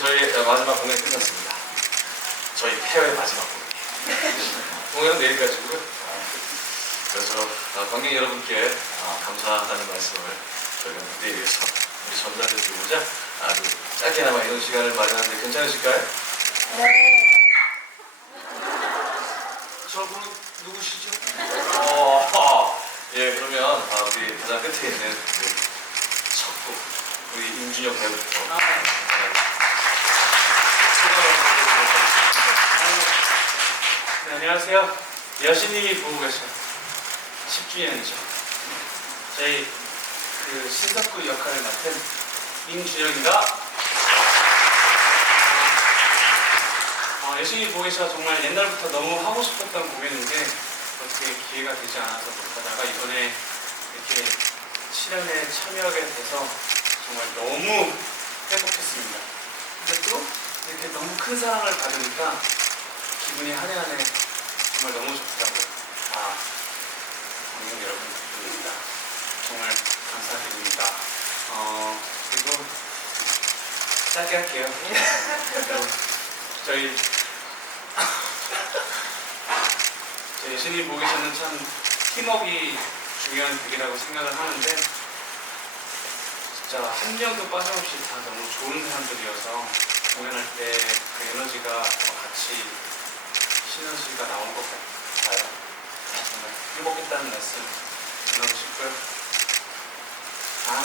마지막 공연 끝났습니다. 저희 폐허의 마지막 공연. 공연은 내일까지고요. 아, 그래서 아, 관객 여러분께 아, 감사하다는 말씀을 저희가 위에서 우리 전달해드리고자 아주 짧게나마 이런 시간을 마련하는데 괜찮으실까요? 네. 저분 누구시죠? 어, 예, 그러면 아, 우리 가장 끝에 있는 우리 첫곡 우리 임준혁 배우부터 아, 소감을 해주시겠습니다. 네, 안녕하세요. 여신이 보고 계셔. 10주년이죠. 저희 그 신석구 역할을 맡은 임준혁입니다. 어, 여신이 보고 계셔 정말 옛날부터 너무 하고 싶었던 공연인데 어떻게 기회가 되지 않아서 못하다가 이번에 이렇게 실현에 참여하게 돼서 정말 너무 행복했습니다. 근데 또 이렇게 너무 큰 사랑을 받으니까 기분이 한해 한해 정말 너무 좋더라고요. 아, 관객 여러분입니다. 정말 감사드립니다. 어, 그리고 짧게 할게요. 그리고 저희 저희 예신이 보고 계시는 참 팀워크가 중요한 극이라고 생각을 하는데 진짜 한 명도 빠짐없이 다 너무 좋은 사람들이어서 공연할 때 그 에너지가 더 같이 시너지가 나온 것 같아요. 정말 행복했다는 말씀 전하고 싶고요. 아,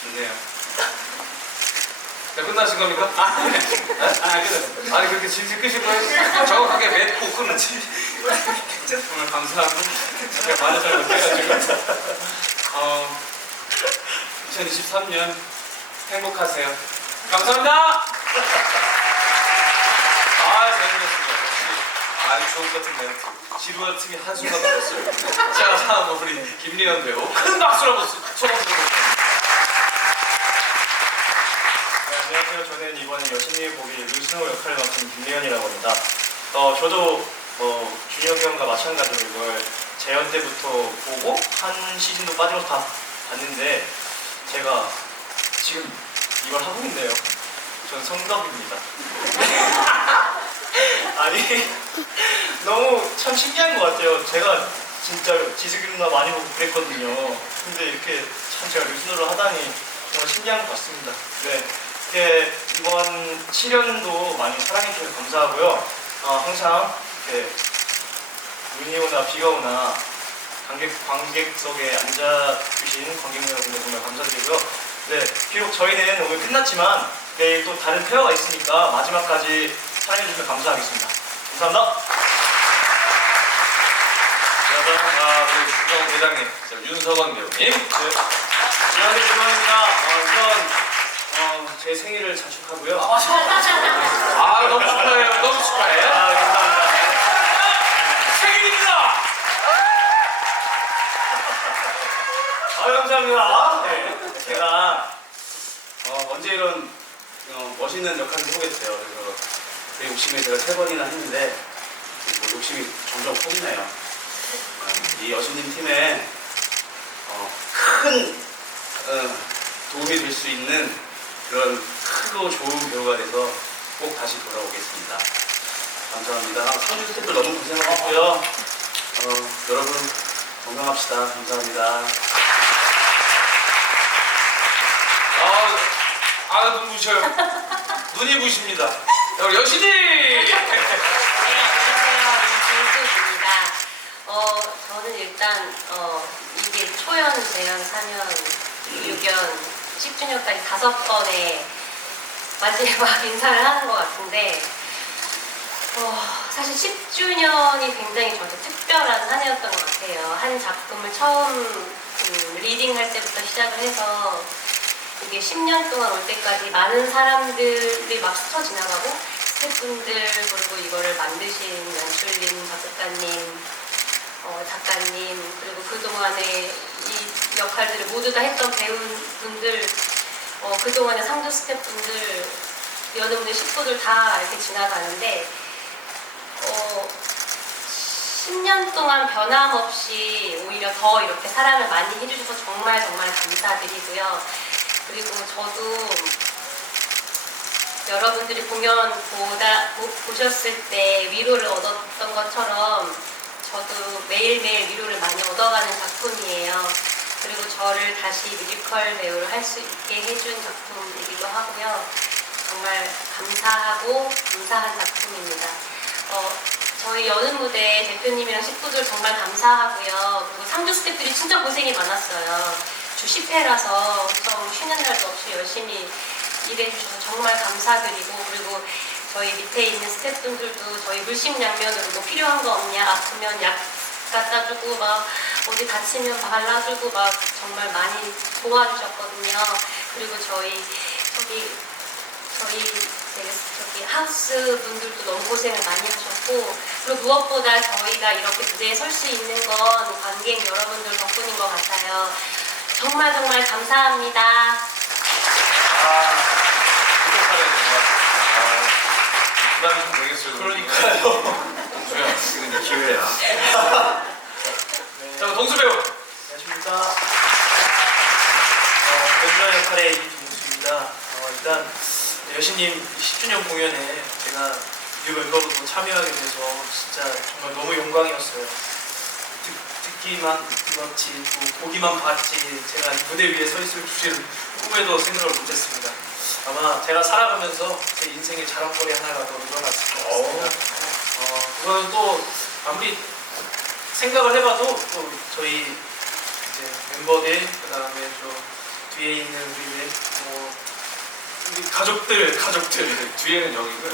좋네요. 네, 끝나신 겁니까? 아, 네. 아, 그래. 아니 그렇게 끄실 거예요? 정확하게 맺고 끊었지. 정말 감사하고 제가 말을 잘 못해가지고 어, 2023년 행복하세요. 감사합니다. 아, 잘 들었습니다. 역시 아주 좋은 것 같은 멘트. 지루한 틈이 한순간 없었어요. 자, 다음 우리 김리현 배우. 큰 박수로 한번 소감 들어보겠습니다. 네, 안녕하세요. 저는 이번에 여신님의 보기 루시노 역할을 맡은 김리현이라고 합니다. 어, 저도 어, 준혁이 형과 마찬가지로 이걸 재연 때부터 보고 한 시즌도 빠짐없이 다 봤는데 제가 지금 이걸 하고 있네요. 전 성덕입니다. 아니 너무 참 신기한 것 같아요. 제가 진짜 지숙이 누나 많이 보고 그랬거든요. 근데 이렇게 참 제가 루시노를 하다니 정말 신기한 것 같습니다. 네. 이렇게 이번 7년도 많이 사랑해주셔서 감사하고요. 어, 항상 이렇게 눈이 오나 비가 오나 관객, 관객석에 앉아주신 관객 여러분들 정말 감사드리고요. 네, 비록 저희는 오늘 끝났지만 내일 또 다른 페어가 있으니까 마지막까지 사랑해주시면 감사하겠습니다. 감사합니다. 자, 다음 아, 우리 수정 대장님, 자, 윤석원 배우님. 네. 안녕하세요, 주만입니다. 어, 우선 어, 제 생일을 자축하고요. 아, 너무 축하해요. 너무 축하해. 아, 감사합니다. 생일입니다. 아, 감사합니다. 네, 제가 어, 언제 이런 어, 멋있는 역할을 해보겠어요. 욕심에 제가 세 번이나 했는데 뭐 욕심이 점점 커지네요. 어, 이 여신님 팀에 어, 큰 어, 도움이 될 수 있는 그런 크고 좋은 배우가 돼서 꼭 다시 돌아오겠습니다. 감사합니다. 선주 스태프들 너무 고생하셨고요. 어, 여러분 건강합시다. 감사합니다. 아, 아, 눈 부셔요. 눈이 부십니다. 자, 우리 여신이. 네, 안녕하세요. 김수입니다. 어, 저는 일단 어, 이게 초연, 재연, 4년, 6연, 10주년까지 다섯 번의 마지막 인사를 하는 것 같은데 어, 사실 10주년이 굉장히 저한테 특별한 한 해였던 것 같아요. 한 작품을 처음 음, 리딩할 때부터 시작을 해서 이게 10년 동안 올 때까지 많은 사람들이 막 스쳐 지나가고 스태프분들 그리고 이거를 만드신 연출님, 작곡가님, 어, 작가님 그리고 그동안에 이 역할들을 모두 다 했던 배우분들 어, 그동안의 상주 스태프분들 여러분들 식구들 다 이렇게 지나가는데 어, 10년 동안 변함없이 오히려 더 이렇게 사랑을 많이 해주셔서 정말 정말 감사드리고요. 그리고 저도 여러분들이 공연 보다, 보, 보셨을 때 위로를 얻었던 것처럼 저도 매일매일 위로를 많이 얻어가는 작품이에요. 그리고 저를 다시 뮤지컬 배우를 할 수 있게 해준 작품이기도 하고요. 정말 감사하고 감사한 작품입니다. 어, 저희 여는 무대 대표님이랑 식구들 정말 감사하고요. 그리고 상주 스태프들이 진짜 고생이 많았어요. 주 10회라서 좀 쉬는 날도 없이 열심히 일해 주셔서 정말 감사드리고 그리고 저희 밑에 있는 스태프분들도 저희 물심양면으로 뭐 필요한 거 없냐 아프면 약 갖다 주고 막 어디 다치면 발라주고 막 정말 많이 도와주셨거든요. 그리고 저희 저기 저희 저기 하우스 분들도 너무 고생을 많이 하셨고 그리고 무엇보다 저희가 이렇게 무대에 설 수 있는 건 관객 여러분들 덕분인 것 같아요. 정말 정말 감사합니다. 아, 부족하네 정말. 아, 부담이 좀 되겠어요. 그러니까요. 이제 기회야. 네. 자, 동수 배우. 안녕하십니까. 어, 변주한 역할의 이동수입니다. 어, 일단 여신님 10주년 공연에 제가 뉴 멤버로 또 참여하게 돼서 진짜 정말 너무 영광이었어요. 듣, 듣기만 들었지 또 보기만 봤지 제가 무대 위에 서 있을 줄은 꿈에도 생각을 못했습니다. 아마 제가 살아가면서 제 인생의 자랑거리 하나가 더 늘어났을 것 같습니다. 어, 그거는 또 아무리 생각을 해봐도 또 저희 이제 멤버들 그다음에 저 뒤에 있는 우리 뭐 우리 가족들 가족들 뒤에는 여기고요.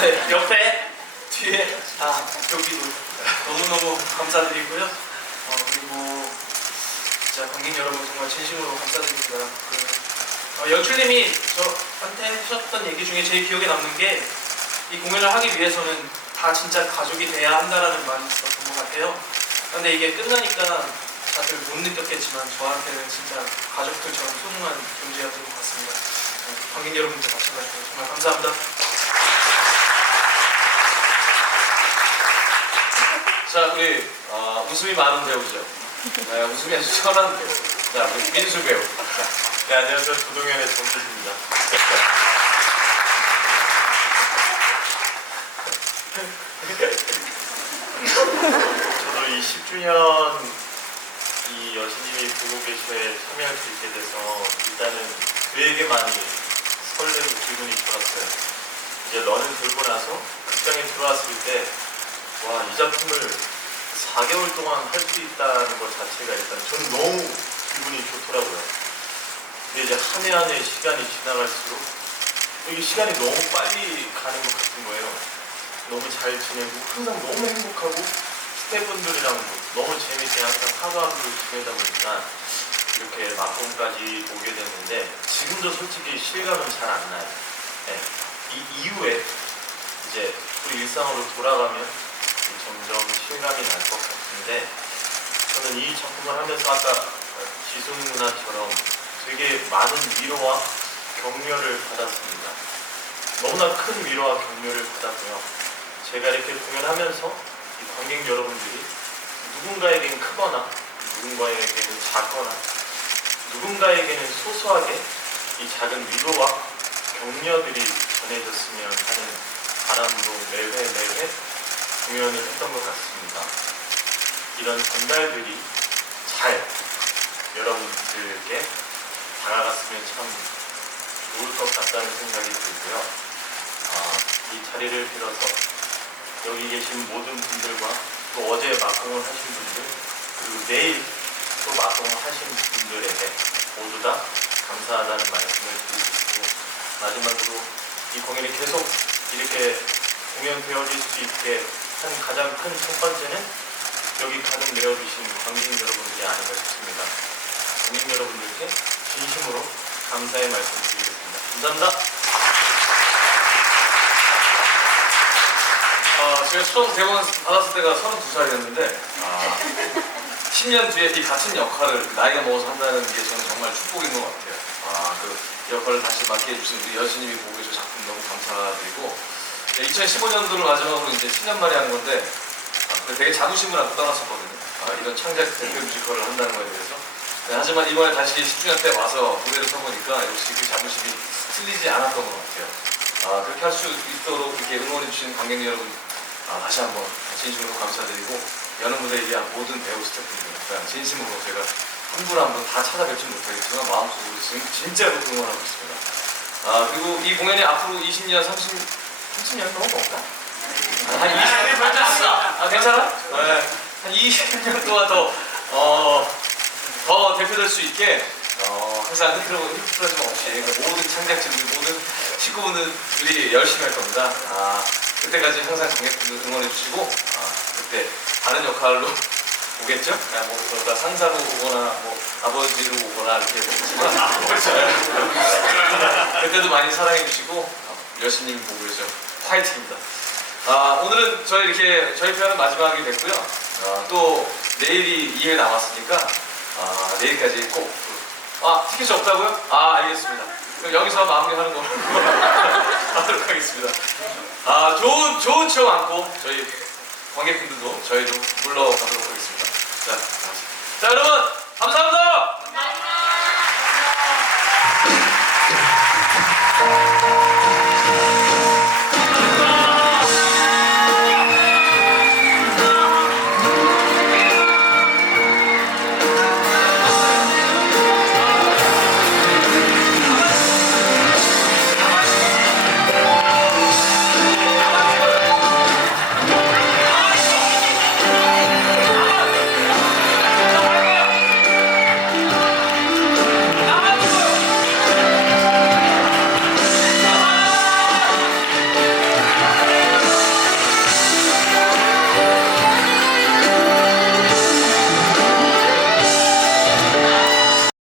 네, 옆에 뒤에 다 여기도 너무너무 감사드리고요. 어, 그리고 진짜 관객 여러분 정말 진심으로 감사드립니다. 그, 어, 연출님이 저한테 하셨던 얘기 중에 제일 기억에 남는 게 이 공연을 하기 위해서는 다 진짜 가족이 돼야 한다라는 말이 있었던 것 같아요. 근데 이게 끝나니까 다들 못 느꼈겠지만 저한테는 진짜 가족들처럼 소중한 존재였던 것 같습니다. 어, 관객 여러분들 마찬가지로 정말 감사합니다. 자, 우리 어, 웃음이 많은 배우죠. 네, 웃음이 아주 시원한 배우. 자, 우리 민수 배우. 자, 네, 안녕하세요. 조동현의 정수입니다. 저도 이 10주년 이 여신님이 보고 계시에 참여할 수 있게 돼서 일단은 되게 많이 설레고 기분이 좋았어요. 이제 런을 들고 나서 극장에 들어왔을 때, 와, 이 작품을 4개월 동안 할 수 있다는 것 자체가 일단 저는 너무 기분이 좋더라고요. 이제 한 해 한 해 시간이 지나갈수록 이게 시간이 너무 빨리 가는 것 같은 거예요. 너무 잘 지내고 항상 너무 행복하고 스태프분들이랑 너무 재밌게 항상 하루하루를 지내다 보니까 이렇게 막공까지 오게 됐는데 지금도 솔직히 실감은 잘 안 나요. 네. 이 이후에 이제 우리 일상으로 돌아가면 점점 실감이 날 것 같은데 저는 이 작품을 하면서 아까 지숙 누나처럼 되게 많은 위로와 격려를 받았습니다. 너무나 큰 위로와 격려를 받았고요. 제가 이렇게 공연하면서 이 관객 여러분들이 누군가에게는 크거나 누군가에게는 작거나 누군가에게는 소소하게 이 작은 위로와 격려들이 전해졌으면 하는 바람으로 매회 매회 공연을 했던 것 같습니다. 이런 전달들이 잘 여러분들께 다가갔으면 참 좋을 것 같다는 생각이 들고요. 아, 이 자리를 빌어서 여기 계신 모든 분들과 또 어제 막공을 하신 분들 그리고 내일 또 막공을 하신 분들에게 모두 다 감사하다는 말씀을 드리고 싶고 마지막으로 이 공연이 계속 이렇게 공연되어질 수 있게 한 가장 큰 첫 번째는 여기 가득 내어주신 관객 여러분들이 아닌가 싶습니다. 관객 여러분들께 진심으로 감사의 말씀 드리겠습니다. 감사합니다. 어, 제가 처음 대본 받았을 때가 32살이었는데, 아, 10년 뒤에 이 같은 역할을 나이가 먹어서 한다는 게 저는 정말 축복인 것 같아요. 아, 그 역할을 다시 맡게 해주신 우리 여신님이 보고 계신 작품 너무 감사드리고, 2015년도를 마지막으로 이제 10년 만에 하는 건데, 아, 되게 자부심을 안고 떠났었거든요. 아, 이런 창작 대표 뮤지컬을 한다는 거에 대해서. 네, 하지만 이번에 다시 10주년 때 와서 무대를 서보니까 역시 그 자부심이 틀리지 않았던 것 같아요. 아, 그렇게 할 수 있도록 이렇게 응원해주신 관객 여러분, 아, 다시 한번 진심으로 감사드리고, 여느 무대에 위한 모든 배우 스태프분들, 진심으로 제가 한 분 한 분 다 찾아뵙지 못하겠지만, 마음속으로 지금 진짜로 응원하고 있습니다. 아, 그리고 이 공연이 앞으로 20년, 30, 30년 동안 뭔가? 아, 한 20년 동안 아, 괜찮아? 네. 한 20년 동안 더, 어, 더 대표될 수 있게, 어, 항상 흐트러, 흐트러짐 없이 그 모든 창작진들, 모든 식구분들이 열심히 할 겁니다. 아, 그때까지 항상 관객분들 응원해 주시고, 아, 그때 다른 역할로 오겠죠? 그냥 뭐, 그러다 상사로 오거나, 뭐, 아버지로 오거나, 이렇게 오겠지만, 그때도 많이 사랑해 주시고, 아, 열심히 보고 계죠. 화이팅입니다. 아, 오늘은 저희 이렇게, 저희 편은 마지막이 됐고요. 아, 또 내일이 2회 남았으니까, 아, 내일까지 꼭, 그- 아, 티켓이 없다고요? 아, 알겠습니다. 그럼 여기서 마무리하는 걸로 하도록 하겠습니다. 아, 좋은, 좋은 추억 안고, 저희 관객분들도 저희도 물러가도록 하겠습니다. 자, 자 여러분!